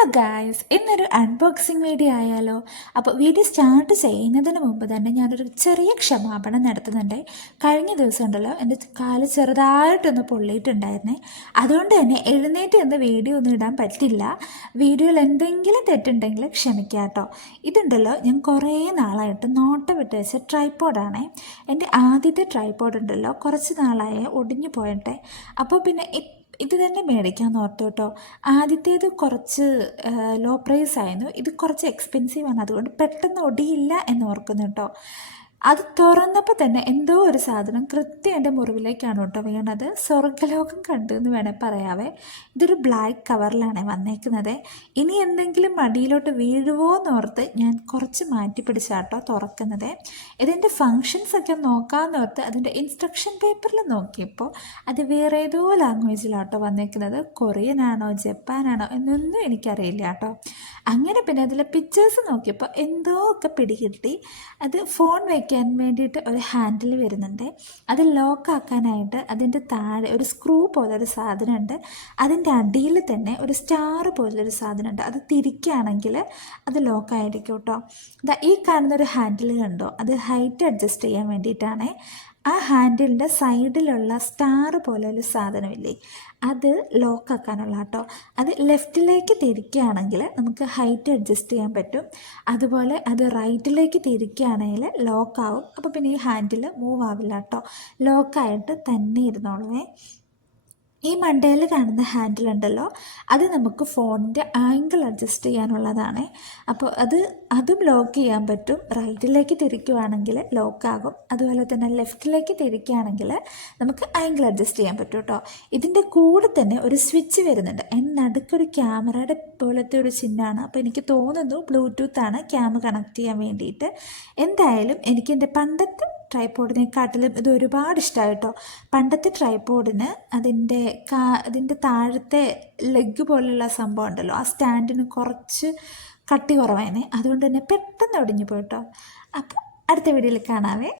Hello guys, ഇന്നൊരു unboxing video ആയാലോ? അപ്പോൾ വീഡിയോ സ്റ്റാർട്ട് ചെയ്യുന്നതിന് മുമ്പ് തന്നെ ഞാനൊരു ചെറിയ ക്ഷമാപണം നടത്തുന്നുണ്ട്. കഴിഞ്ഞ ദിവസം ഉണ്ടല്ലോ എൻ്റെ കാല് ചെറുതായിട്ടൊന്ന് പൊള്ളിയിട്ടുണ്ടായിരുന്നേ. അതുകൊണ്ട് തന്നെ എഴുന്നേറ്റ് എന്ന് വീഡിയോ ഒന്നും ഇടാൻ പറ്റില്ല. വീഡിയോയിൽ എന്തെങ്കിലും തെറ്റുണ്ടെങ്കിൽ ക്ഷമിക്കുക കേട്ടോ. ഇതുണ്ടല്ലോ ഞാൻ കുറേ നാളായിട്ട് നോട്ടം വിട്ട് വെച്ച ട്രൈപ്പോഡാണേ. എൻ്റെ ആദ്യത്തെ ട്രൈപ്പോഡ് ഉണ്ടല്ലോ കുറച്ച് നാളായി ഒടിഞ്ഞു പോയട്ടെ. അപ്പോൾ പിന്നെ ഇത് തന്നെ മേടിക്കാൻ ഓർത്തു കേട്ടോ. ആദ്യത്തേത് കുറച്ച് ലോ പ്രൈസ് ആയിരുന്നു, ഇത് കുറച്ച് എക്സ്പെൻസീവ് ആണ്, അതുകൊണ്ട് പെട്ടെന്ന് ഒടിയില്ല എന്ന് ഓർക്കുന്നു കേട്ടോ. അത് തുറന്നപ്പോൾ തന്നെ എന്തോ ഒരു സാധനം കൃത്യം എൻ്റെ മുറിവിലേക്കാണ് കേട്ടോ വീണത്. സ്വർഗ്ഗലോകം കണ്ടു എന്ന് വേണേൽ പറയാവേ. ഇതൊരു ബ്ലാക്ക് കവറിലാണ് വന്നേക്കുന്നത്. ഇനി എന്തെങ്കിലും മടിയിലോട്ട് വീഴുവോ എന്നോർത്ത് ഞാൻ കുറച്ച് മാറ്റി പിടിച്ചാട്ടോ തുറക്കുന്നത്. ഇതിൻ്റെ ഫങ്ഷൻസൊക്കെ നോക്കാമെന്നോർത്ത് അതിൻ്റെ ഇൻസ്ട്രക്ഷൻ പേപ്പറിൽ നോക്കിയപ്പോൾ അത് വേറെ ഏതോ ലാംഗ്വേജിലാട്ടോ വന്നേക്കുന്നത്. കൊറിയനാണോ ജപ്പാനാണോ എന്നൊന്നും എനിക്കറിയില്ല കേട്ടോ. അങ്ങനെ പിന്നെ അതിലെ പിക്ചേഴ്സ് നോക്കിയപ്പോൾ എന്തോ ഒക്കെ പിടികിട്ടി. അത് ഫോൺ വയ്ക്കാൻ വേണ്ടിയിട്ട് ഒരു ഹാൻഡിൽ വരുന്നുണ്ട്. അത് ലോക്കാക്കാനായിട്ട് അതിൻ്റെ താഴെ ഒരു സ്ക്രൂ പോലൊരു സാധനമുണ്ട്. അതിൻ്റെ അടിയിൽ തന്നെ ഒരു സ്റ്റാർ പോലൊരു സാധനമുണ്ട്. അത് തിരിക്കുകയാണെങ്കിൽ അത് ലോക്കായിരിക്കും കേട്ടോ. ഈ കാണുന്നൊരു ഹാൻഡിൽ കണ്ടോ, അത് ഹൈറ്റ് അഡ്ജസ്റ്റ് ചെയ്യാൻ വേണ്ടിയിട്ടാണ്. ആ ഹാൻഡിലിൻ്റെ സൈഡിലുള്ള സ്റ്റാർ പോലൊരു സാധനമില്ലേ, അത് ലോക്കാക്കാനുള്ള കേട്ടോ. അത് ലെഫ്റ്റിലേക്ക് തിരിക്കുകയാണെങ്കിൽ നമുക്ക് ഹൈറ്റ് അഡ്ജസ്റ്റ് ചെയ്യാൻ പറ്റും. അതുപോലെ അത് റൈറ്റിലേക്ക് തിരിക്കുകയാണെങ്കിൽ ലോക്കാവും. അപ്പോൾ പിന്നെ ഈ ഹാൻഡിൽ മൂവ് ആവില്ല കേട്ടോ, ലോക്കായിട്ട് തന്നെ ഇരുന്നോളുവേ. ഈ മണ്ടയിൽ കാണുന്ന ഹാൻഡിലുണ്ടല്ലോ, അത് നമുക്ക് ഫോണിൻ്റെ ആംഗിൾ അഡ്ജസ്റ്റ് ചെയ്യാനുള്ളതാണ്. അപ്പോൾ അതും ലോക്ക് ചെയ്യാൻ പറ്റും. റൈറ്റിലേക്ക് തിരിക്കുകയാണെങ്കിൽ ലോക്കാകും. അതുപോലെ തന്നെ ലെഫ്റ്റിലേക്ക് തിരിക്കുകയാണെങ്കിൽ നമുക്ക് ആംഗിൾ അഡ്ജസ്റ്റ് ചെയ്യാൻ പറ്റും കേട്ടോ. ഇതിൻ്റെ കൂടെ തന്നെ ഒരു സ്വിച്ച് വരുന്നുണ്ട്. നടുക്കൊരു ക്യാമറയുടെ പോലത്തെ ഒരു ചിഹ്നമാണ്. അപ്പോൾ എനിക്ക് തോന്നുന്നു ബ്ലൂടൂത്താണ് ക്യാമറ കണക്ട് ചെയ്യാൻ വേണ്ടിയിട്ട്. എന്തായാലും എനിക്ക് എൻ്റെ പണ്ടത്തെ ട്രൈപ്പോഡിനെക്കാട്ടിലും ഇത് ഒരുപാട് ഇഷ്ടമായി കേട്ടോ. പണ്ടത്തെ ട്രൈപ്പോഡിന് അതിൻ്റെ താഴത്തെ ലെഗ് പോലുള്ള സംഭവം ഉണ്ടല്ലോ, ആ സ്റ്റാൻഡിന് കുറച്ച് കട്ടി കുറവായിരുന്നേ. അതുകൊണ്ട് തന്നെ പെട്ടെന്ന് ഒടിഞ്ഞു പോയിട്ടോ. അപ്പോൾ അടുത്ത വീഡിയോയിൽ കാണാവേ.